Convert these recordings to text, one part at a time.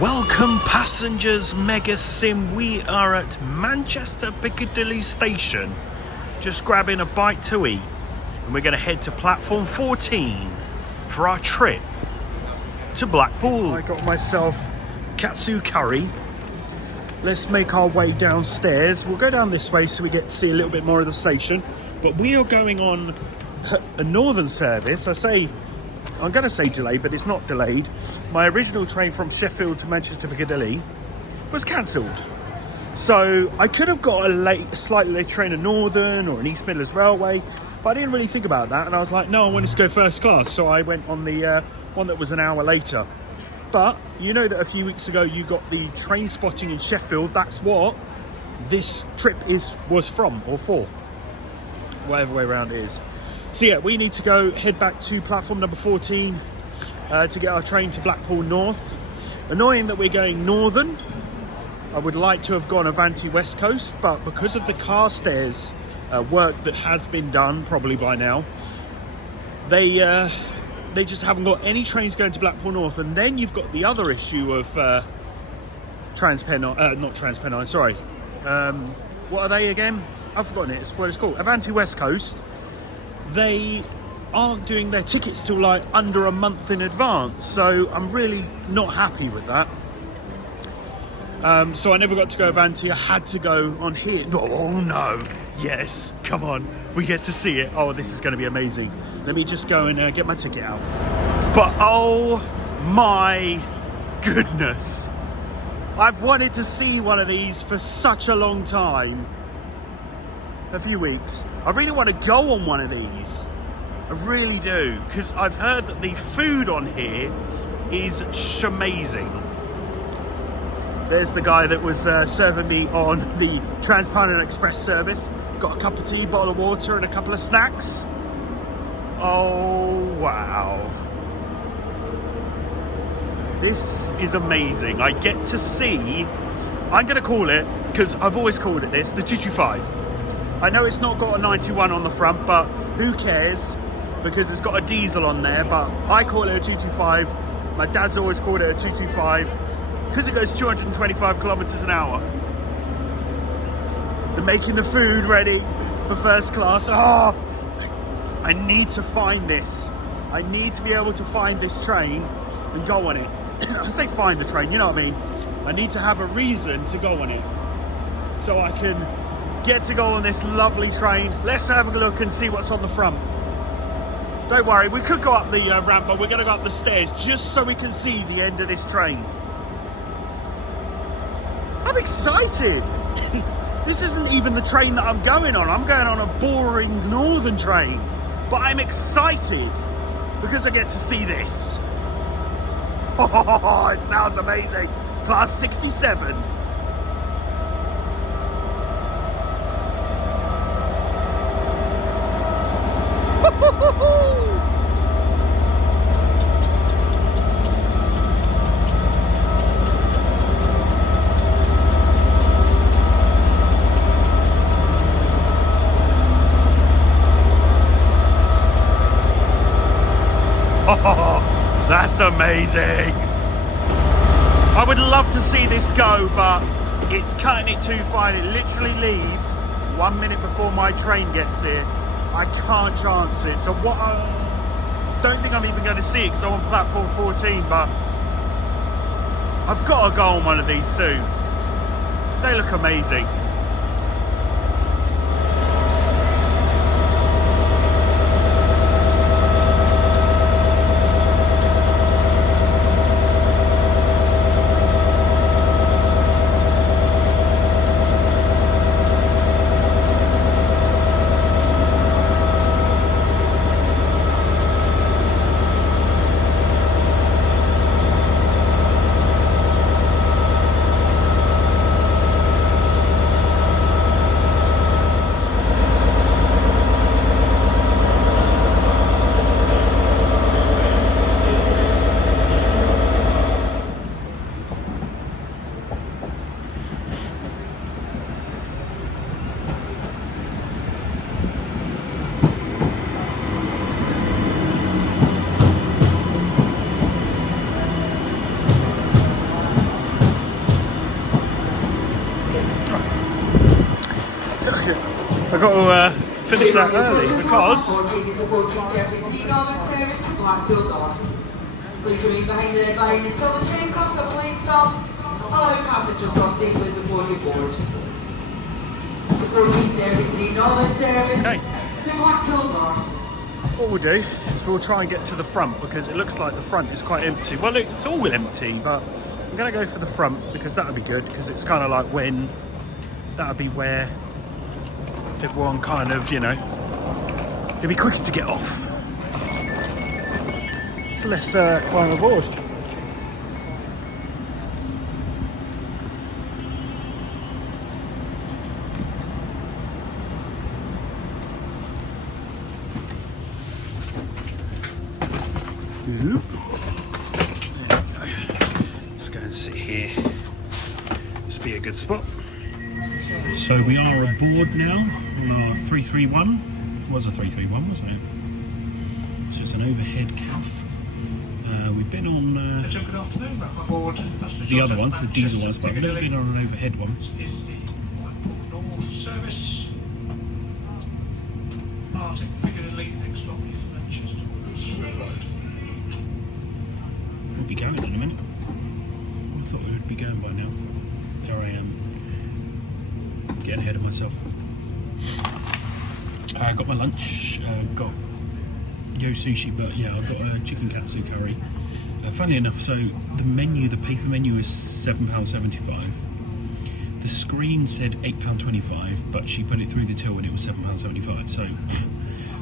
Welcome passengers, MegaSim. We are at Manchester Piccadilly station, just grabbing a bite to eat, and we're going to head to platform 14 for our trip to Blackpool. I got myself katsu curry. Let's make our way downstairs. We'll go down this way so we get to see a little bit more of the station, but we are going on a northern service. I'm going to say delayed, but it's not delayed. My original train from Sheffield to Manchester Piccadilly was cancelled. So I could have got a slightly late train at Northern or an East Midlands Railway, but I didn't really think about that. And I was like, no, I wanted to go first class. So I went on the one that was an hour later. But you know that a few weeks ago you got the train spotting in Sheffield. That's what this trip was from, or for. Whatever way around it is. So yeah, we need to head back to platform number 14 to get our train to Blackpool North. Annoying that we're going Northern. I would like to have gone Avanti West Coast, but because of the Carstairs work that has been done, probably by now, they just haven't got any trains going to Blackpool North. And then you've got the other issue of not Transpennine, sorry. What are they again? I've forgotten it. It's what it's called. Avanti West Coast. They aren't doing their tickets till like under a month in advance, so I'm really not happy with that. So I never got to go Avanti. I had to go on here. Oh no, yes, come on, we get to see it. Oh, this is going to be amazing. Let me just go and get my ticket out. But oh my goodness, I've wanted to see one of these for such a long time. A few weeks. I really want to go on one of these. I really do, because I've heard that the food on here is shamazing. There's the guy that was serving me on the Transpennine Express service. Got a cup of tea, bottle of water, and a couple of snacks. Oh wow. This is amazing. I get to see, I'm going to call it, because I've always called it this, the 225. I know it's not got a 91 on the front, but who cares? Because it's got a diesel on there, but I call it a 225. My dad's always called it a 225 because it goes 225 kilometers an hour. They're making the food ready for first class. Oh, I need to find this. I need to be able to find this train and go on it. I say find the train, you know what I mean? I need to have a reason to go on it so I can get to go on this lovely train. Let's have a look and see what's on the front. Don't worry, we could go up the ramp, but we're going to go up the stairs just so we can see the end of this train. I'm excited. This isn't even the train that I'm going on. I'm going on a boring Northern train, but I'm excited because I get to see this. Oh, it sounds amazing. Class 67. Oh, that's amazing. I would love to see this go, but it's cutting it too fine. It literally leaves 1 minute before my train gets here. I can't chance it. So what? I don't think I'm even going to see it because I'm on platform 14, but I've got to go on one of these soon. They look amazing. I've got to finish that early because please remain behind the red line until the train comes to a full stop. Allow passengers off safely before you board. The 14:33 Northern service okay. to Blackpool North. What we'll do is we'll try and get to the front because it looks like the front is quite empty. Well, it's all empty, but I'm going to go for the front because that would be good because it's kind of like when that would be where everyone kind of, you know, it'd be quicker to get off. So let's climb aboard. Oop. There we go. Let's go and sit here. This will be a good spot. So we are aboard now on our 331. It was a 331, wasn't it? So it's an overhead calf. We've been on the other ones, the diesel ones, but we've never been on an overhead one. North service. Arctic Piccadilly, next stop is Manchester. We'll be going in a minute. I thought we would be going by now. There I am. Getting ahead of myself. I got my lunch, got Use Sushi, but yeah, I've got a chicken katsu curry. Funnily enough, so the menu, the paper menu is £7.75. The screen said £8.25, but she put it through the till and it was £7.75. So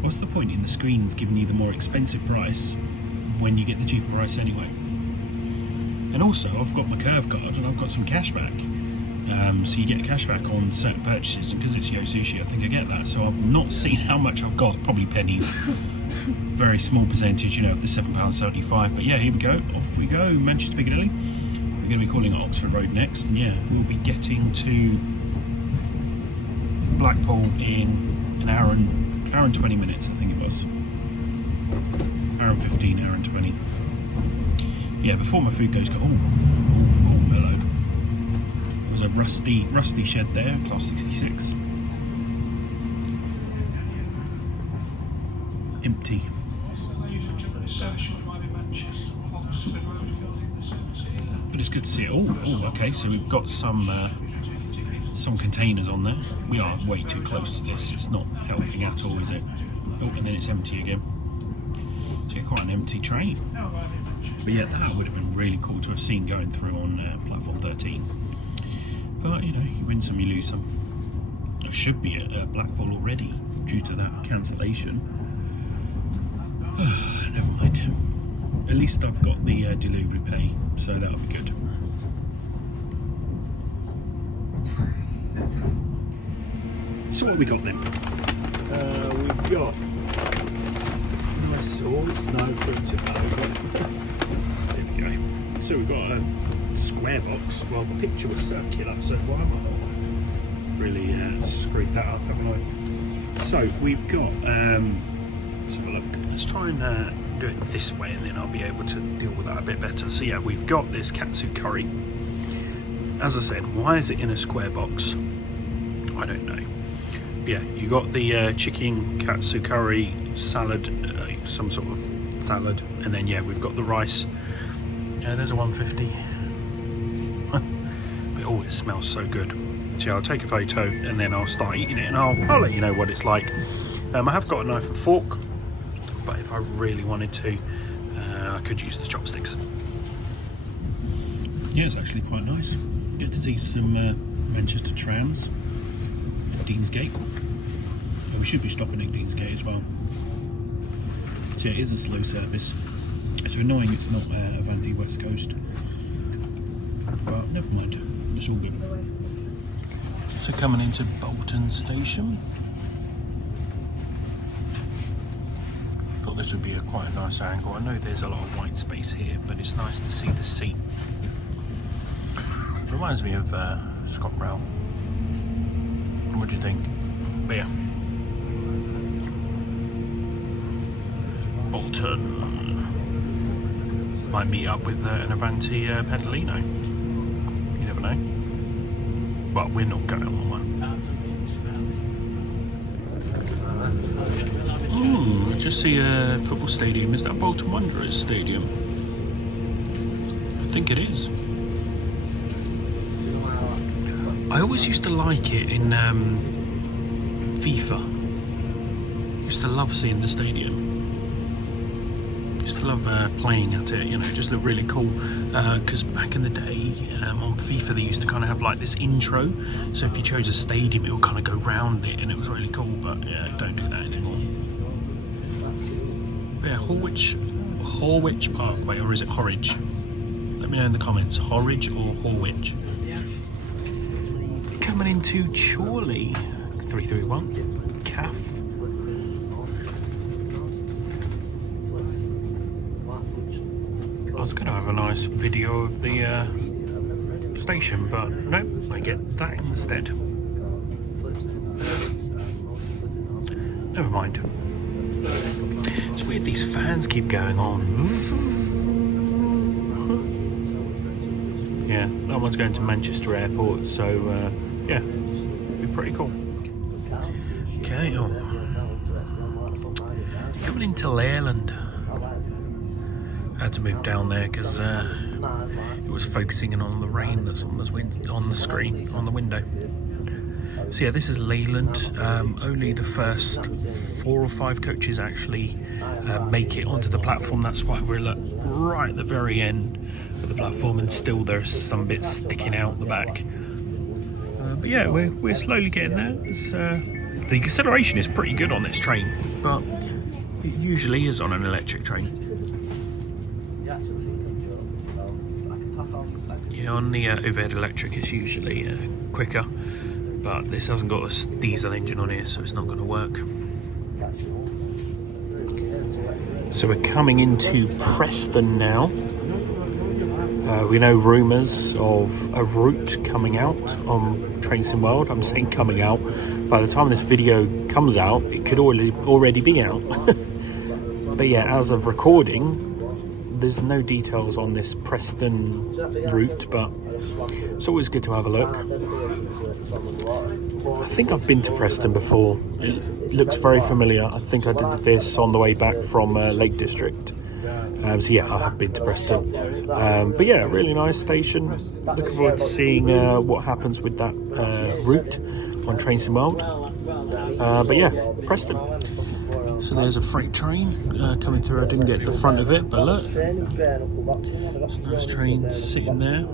what's the point in the screens giving you the more expensive price when you get the cheaper price anyway? And also, I've got my Curve card and I've got some cash back. So you get cash back on certain purchases, and because it's Use Sushi, I think I get that. So I've not seen how much I've got, probably pennies. Very small percentage, you know, of the £7.75. But yeah, here we go. Off we go, Manchester Piccadilly. We're going to be calling at Oxford Road next, and yeah, we'll be getting to Blackpool in an hour and 20 minutes, I think it was. Hour and 15, hour and 20. Yeah, before my food goes, hello. There was a rusty shed there, class 66. Empty. But it's good to see it. Oh, okay, so we've got some containers on there. We are way too close to this. It's not helping at all, is it? Oh, and then it's empty again. So yeah, quite an empty train. But yeah, that would have been really cool to have seen going through on platform 13. But you know, you win some, you lose some. I should be at Blackpool already due to that cancellation. Never mind. At least I've got the delivery pay, so that'll be good. So what have we got then? We've got there we go. So we've got a square box. Well, the picture was circular, so why am I really screwed that up, haven't I? So we've got let's have a look. Let's try and do it this way, and then I'll be able to deal with that a bit better. So yeah, we've got this katsu curry. As I said, why is it in a square box? I don't know. But yeah, you got the chicken katsu curry salad, some sort of salad, and then yeah, we've got the rice. There's a 150. But oh, it smells so good. So yeah, I'll take a photo and then I'll start eating it, and I'll let you know what it's like. I have got a knife and fork, but if I really wanted to, I could use the chopsticks. Yeah, it's actually quite nice. Get to see some Manchester trams at Deansgate. And we should be stopping at Deansgate as well. So yeah, it is a slow service. It's annoying it's not Avanti West Coast. But never mind, it's all good. So coming into Bolton Station. Thought this would be quite a nice angle. I know there's a lot of white space here, but it's nice to see the sea. Reminds me of ScotRail. What do you think? But yeah. Bolton. Might meet up with an Avanti Pedalino. You never know. Well, we're not going on one. I just see a football stadium. Is that Bolton Wanderers Stadium? I think it is. I always used to like it in FIFA. Used to love seeing the stadium. Used to love playing at it, you know, just looked really cool. Because back in the day on FIFA they used to kind of have like this intro. So if you chose a stadium it would kind of go round it and it was really cool, but yeah, don't do that anymore. But yeah, Horwich Parkway, or is it Horwich? Let me know in the comments, Horwich or Horwich. Coming into Chorley, 331, CAF. I was going to have a nice video of the station, but no, I get that instead. Never mind. It's weird these fans keep going on. Yeah, that one's going to Manchester Airport, so yeah, it'll be pretty cool. Okay, coming into Leyland. I had to move down there because it was focusing in on the rain that's on the screen, on the window. So yeah, this is Leyland. Only the first 4 or 5 coaches actually make it onto the platform. That's why we're right at the very end of the platform, and still there's some bits sticking out the back. But yeah, we're slowly getting there. The acceleration is pretty good on this train, but it usually is on an electric train. Yeah, on the overhead electric it's usually quicker, but this hasn't got a diesel engine on here, so it's not going to work. So we're coming into Preston now. We know rumours of a route coming out on TrainSim World. I'm saying coming out. By the time this video comes out, it could already be out. But yeah, as of recording, there's no details on this Preston route, but it's always good to have a look. I think I've been to Preston before. It looks very familiar. I think I did this on the way back from Lake District. So yeah, I have been to Preston. But yeah, really nice station. Looking forward to seeing what happens with that route on TrainSim World. But yeah, Preston. So there's a freight train coming through. I didn't get to the front of it, but look, nice train sitting there.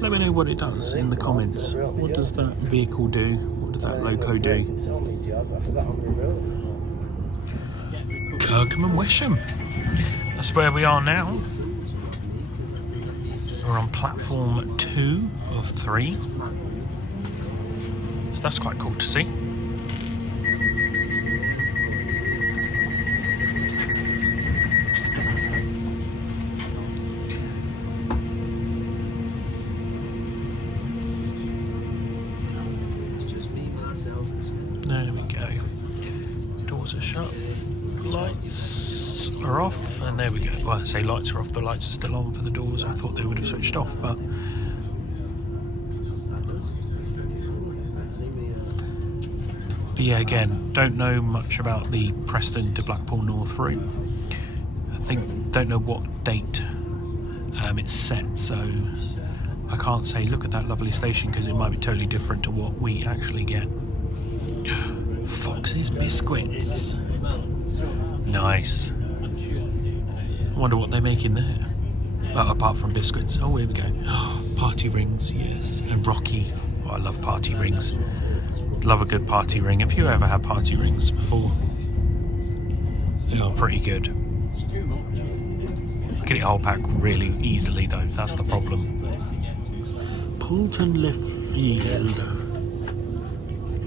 Let me know what it does in the comments. What does that vehicle do? What does that loco do? Kirkham and Wesham. That's where we are now. We're on platform 2 of 3. So that's quite cool to see. There we go. Doors are shut. Lights are off, and there we go. Well, I say lights are off, the lights are still on for the doors. I thought they would have switched off, but yeah, again, don't know much about the Preston to Blackpool North route. Don't know what date it's set, so I can't say look at that lovely station, because it might be totally different to what we actually get. Fox's Biscuits. Nice. I wonder what they make in there. Apart from biscuits. Oh, here we go. Party rings, yes. And Rocky. Oh, I love party rings. Love a good party ring. Have you ever had party rings before? They are pretty good. Get it whole pack really easily though. That's the problem. Poulton left field.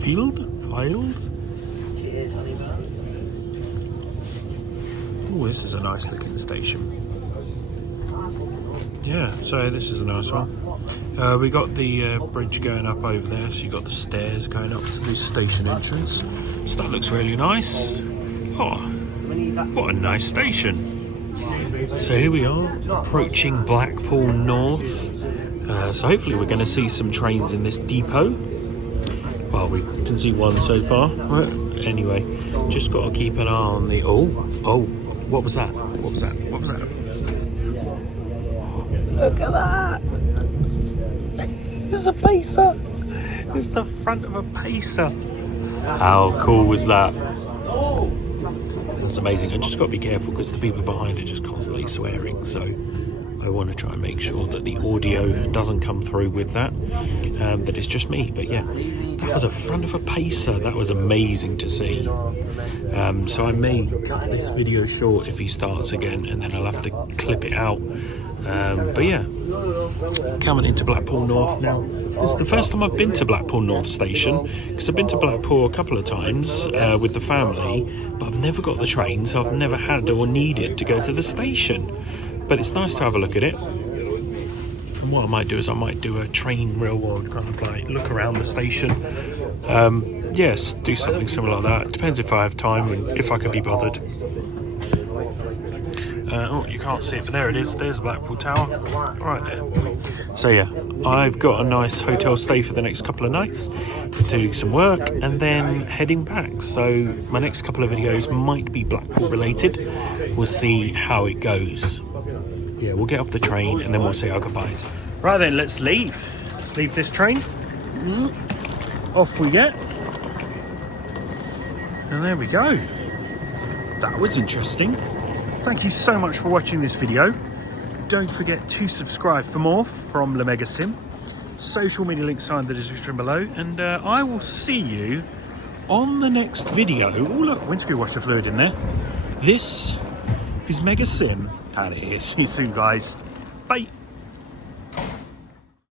Field? Oh, this is a nice looking station. Yeah, so this is a nice one. We got the bridge going up over there, so you got the stairs going up to the station entrance. So that looks really nice. Oh, what a nice station. So here we are, approaching Blackpool North. So hopefully we're going to see some trains in this depot. Well, we can see one so far. Anyway, just got to keep an eye on the... Oh, what was that? What was that? What was that? Look at that! It's a pacer! It's the front of a pacer. How cool was that? That's amazing. I just got to be careful because the people behind are just constantly swearing, so I want to try and make sure that the audio doesn't come through with that, that it's just me. But yeah, that was a front of a pacer. That was amazing to see. So I may cut this video short if he starts again, and then I'll have to clip it out. But yeah, coming into Blackpool North now. This is the first time I've been to Blackpool North Station, because I've been to Blackpool a couple of times with the family, but I've never got the train, so I've never had or needed to go to the station. But it's nice to have a look at it. And what I might do is I might do a train railroad kind of like look around the station. Yes, do something similar like that. Depends if I have time and if I can be bothered. Oh, you can't see it, but there it is. There's the Blackpool Tower, right there. So yeah, I've got a nice hotel stay for the next couple of nights, doing some work, and then heading back. So my next couple of videos might be Blackpool related. We'll see how it goes. Yeah, we'll get off the train and then we'll say our goodbyes. Right then, let's leave. Let's leave this train. Off we get. And there we go. That was interesting. Thank you so much for watching this video. Don't forget to subscribe for more from MegaSim. Social media links are in the description below, and I will see you on the next video. Oh look, windscreen washer fluid in there. This is MegaSim out of here. See you soon, guys. Bye.